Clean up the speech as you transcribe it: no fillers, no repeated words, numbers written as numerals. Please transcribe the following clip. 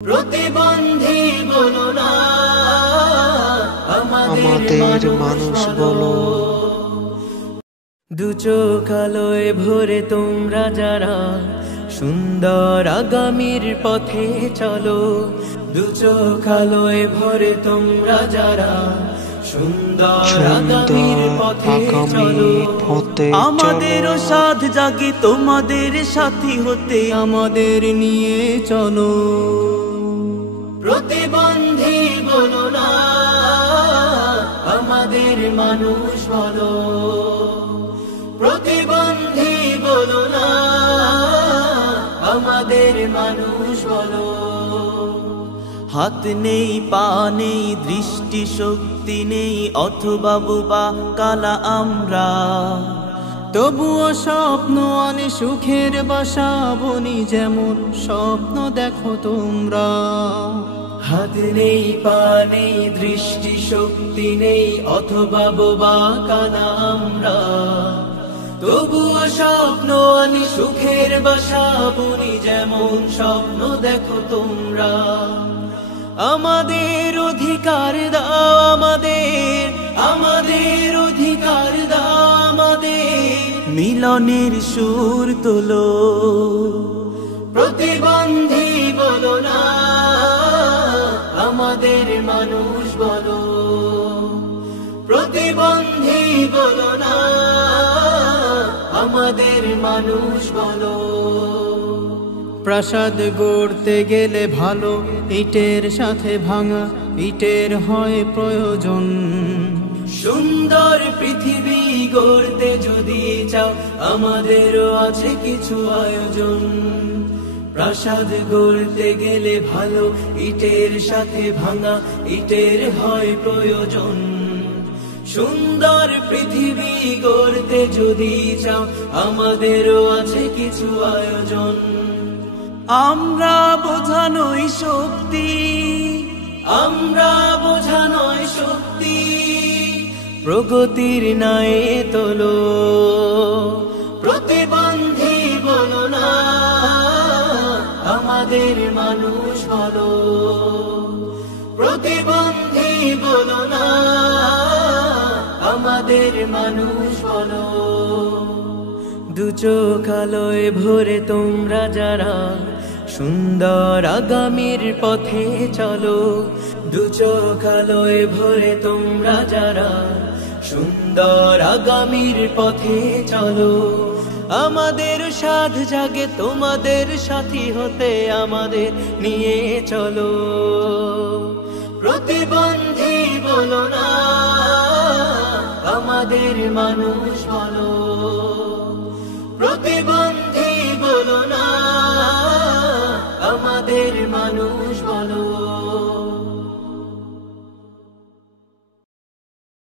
প্রতিবন্ধী বলো না, আমাদের মানুষ বলো। দু চোখ আলোয় ভরে তোমরা যারা সুন্দর আগামীর পথে চলো, দু চোখ আলোয় ভরে তোমরা যারা সুন্দর আগামীর পথে চলো। আমাদেরও সাথ জাগে তোমাদের সাথী হতে, আমাদের নিয়ে চলো। প্রতিবন্ধী বলো না, আমাদের মানুষ বলো। প্রতিবন্ধী বলো না, আমাদের মানুষ বলো। হাত নেই, পা নেই, দৃষ্টি শক্তি নেই, অথবা বোবা কালা আমরা, তবুও স্বপ্ন আনে সুখের বাসা বনি, যেমন স্বপ্ন দেখো তোমরা। হাত নেই, পা নেই, দৃষ্টি শক্তি নেই, অথবা বোবা কানা আমরা, তবুও স্বপ্ন আনি সুখের বাসা বনি, যেমন স্বপ্ন দেখো তোমরা। আমাদের অধিকার দাও, আমাদের অধিকার দাও, আমাদের মিলনের সুর তোলো। প্রতিবন্ধী বলো না, আমাদের মানুষ বলো। প্রতিবন্ধী বলো না, আমাদের মানুষ বলো। প্রাসাদ গড়তে গেলে ভালো ইটের সাথে ভাঙা ইটের হয় প্রয়োজন। সুন্দর পৃথিবী গড়তে যদি চাও, আমাদেরও আছে কিছু আয়োজন। প্রাসাদ গড়তে গেলে ভালো ইটের সাথে ভাঙা ইটের হয় প্রয়োজন। সুন্দর পৃথিবী গড়তে যদি চাও, আমাদেরও আছে কিছু আয়োজন। আমরা বোঝানোই শক্তি, আমরা বোঝানোই শক্তি, প্রগতির নায়ে তোলো। প্রতিবন্ধী বলো না, আমাদের মানুষ বলো। প্রতিবন্ধী বলো না, আমাদের মানুষ বলো। দু চোখ আলোয় ভরে তোমরা যারা সুন্দর আগামীর পথে চলো, দু চোখ আলোয় ভরে তোমরা যারা সুন্দর আগামীর পথে চলো। আমাদের সাথ জাগে তোমাদের সাথী হতে, আমাদের নিয়ে চলো। প্রতিবন্ধী বলো না, আমাদের মানুষ বলো। প্রতিবন্ধী বলো না, আমাদের মানুষ বলো।